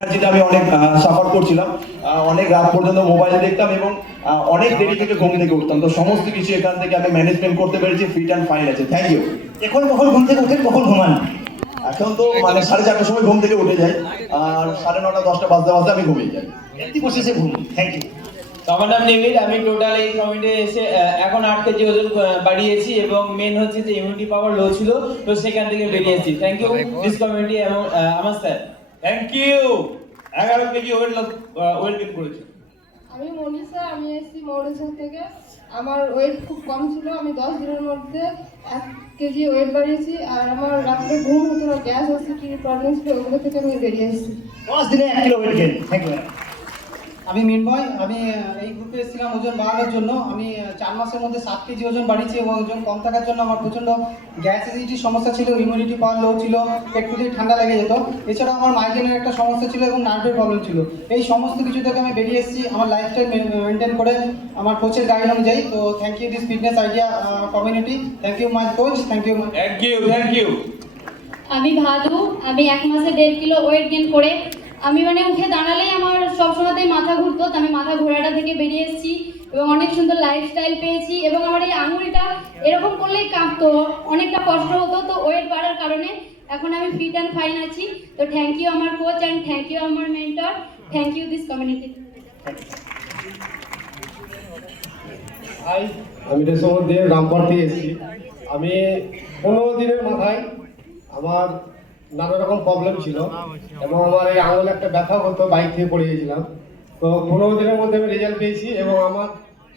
যেটা আমি অনেক সাফার করছিলাম, অনেক রাত পর্যন্ত মোবাইল দেখতাম এবং অনেক দেরি থেকে ঘুম থেকে উঠতাম। তো সমস্ত কিছু এখান থেকে আমি ম্যানেজমেন্ট করতে পেরেছি, ফিট অ্যান্ড ফাইন আছে। Thank you. এখন কখন ঘুম থেকে উঠেন, কখন ঘুমান? এখন তো মানে 4:30টার সময় ঘুম থেকে উঠে যাই, আর 9:30 10টা বাজতে বাজতে আমি ঘুমিয়ে যাই। একটি প্রসেসে ঘুম। Thank you. আমার নাম নিবিড়। আমি টোটাল এই কমিটে এসে এখন 8 কেজি ওজন বাড়িয়েছি এবং মেন হচ্ছে যে ইমিউনিটি পাওয়ার লো ছিল, তো সেখান থেকে বেরিয়েছি। থ্যাংক ইউ দিস কমিটি এবং আমার sir. Thank you. 11 KG weight gain করেছি। আমি মনীষা, আমি এসেছি মৌরসা থেকে। আমার ওয়েট খুব কম ছিল, আমি 10 দিনের মধ্যে 1 কেজি ওয়েট বাড়িয়েছি। আর আমার রাত্রে ঘুম হতো না, গ্যাস অ্যাসিডিটির প্রবলেম ছিল, ওগুলো থেকে আমি বেরিয়ে এসেছি। 10 দিনে 1 kilo weight gain. Thank you. আমি মিনময়। আমি এই গ্রুপে এসেছিলাম ওজন বাড়ানোর জন্য। আমি 4 মাসের মধ্যে 7 কেজি ওজন বাড়িয়েছি এবং ওজন কম থাকার জন্য আমার প্রচণ্ড গ্যাস অ্যাসিডিটির সমস্যা ছিল, ইমিউনিটি পাওয়ার লো ছিল, একটু যদি ঠান্ডা লেগে যেত। এছাড়াও আমার মাইগ্রেনের একটা সমস্যা ছিল এবং নার্ভের প্রবলেম ছিল। এই সমস্ত কিছু থেকে আমি বেরিয়ে এসেছি আমার লাইফস্টাইল মেনটেন করে আমার কোচের গাইড অনুযায়ী। তো thank you this fitness idea community. Thank you my coach. Thank you. Thank you. Thank you. আমি ভাদু। আমি 1 মাসে 1.5 কিলো ওয়েট গেইন করে আমি উঠে দাঁড়ালেই আমার সবসময়তেই মাথা ঘুরতো, তো আমি মাথা ঘোরাটা থেকে বেরিয়ে এসেছি এবং অনেক সুন্দর লাইফস্টাইল পেয়েছি। এবং আমার এই আঙুলটা এরকম করলেই কাঁপতো, অনেকটা কষ্ট হতো, তো ওয়েট বাড়ার কারণে এখন আমি ফিট অ্যান্ড ফাইন আছি। তো থ্যাংক ইউ আমার কোচ অ্যান্ড থ্যাংক ইউ আমার mentor. Thank you this community. Hi, আমি রেশমর দিয়ে রামপুর থেকে এসেছি। আমি 15 দিনের মাথায় আমার নানা রকম প্রবলেম ছিল এবং আমার এই আঙুলে একটা ব্যথা হতো, বাইক থেকে পড়ে গেছিলাম। তো 15 দিনের মধ্যে আমি রেজাল্ট পেয়েছি এবং আমার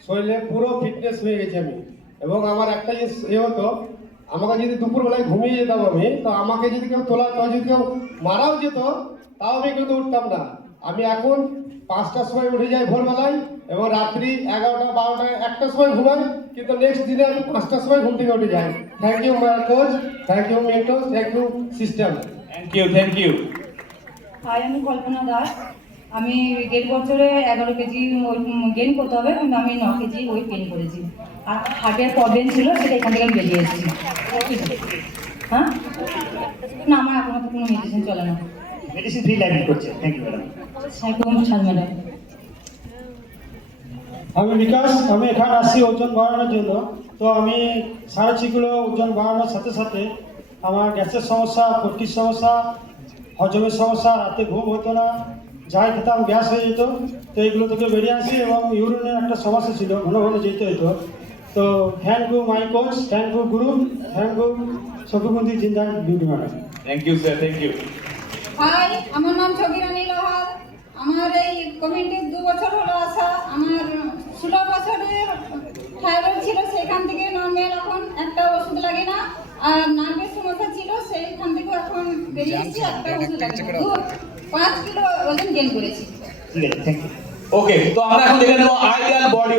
শরীরে পুরো ফিটনেস হয়ে গেছি আমি। এবং আমার একটা জিনিস হতো, আমাকে যদি দুপুরবেলায় ঘুমিয়ে যেতাম আমি, তো আমাকে যদি কেউ যদি কেউ মারাও যেত, তাও আমি কিন্তু উঠতাম না। আমি এখন 5টার সময় উঠে যাই ভোরবেলায় এবং রাত্রি 11টা 12টায় 1টার সময় ঘুমাই, কিন্তু নেক্সট দিনে আমি 5টার সময় ঘুম থেকে উঠে যাই। Thank you my coach, thank you mentor, thank you system. Thank you. Thank you. Hi, আমি কল্পনা দাস। আমি 1.5 বছরে 11 কেজি গেইন করতে হবে কিন্তু আমি 9 কেজি ওয়েট গেইন করেছি। আর হার্টের প্রবলেম ছিল, সেটা এখান থেকে বেরিয়ে এসেছি। হ্যাঁ, না আমার আপাতত কোনো মেডিসিন চলে না। মেডিসিন ফ্রি লাইফ করছে। Thank you madam. Thank you ছাড় ম্যাডাম। আমি বিকাশ। আমি এখানে আসি ওজন বাড়ানোর জন্য। তো আমি 6.5 কিলো ওজন বাড়ানোর সাথে সাথে আমার গ্যাসের সমস্যা, পটকির সমস্যা, হজমের সমস্যা, রাতে ঘুম হতো না, যাই খেতাম গ্যাস হয়ে যেত। তো এইগুলো থেকে বেরিয়ে আসি এবং ইউরিনের একটা সমস্যা ছিল, ঘন ঘন যেতে হতো। তো thank you my coach, thank you guru, thank you শফিকুন্দি জিন্দা beauty madam. Thank you sir. Thank you. Hi, আমার নাম ছবিরানী লোহার। আমার এই কমিটির 2 বছর হলো আসা। আমার 16 বছরের থাইরয়েড ছিল, সেখান থেকে নর্মাল, এখন একটা ওষুধ লাগে না। আর নার্ভের সমস্যা ছিল, সেইখান থেকে এখন বেরিয়ে এসেছি, একটা ওষুধ লাগে না। 5 কিলো ওজন গেইন করেছি। ঠিক আছে, থ্যাংক ইউ। ওকে, তো আমরা এখন দেখে নেব আইডিয়াল বডি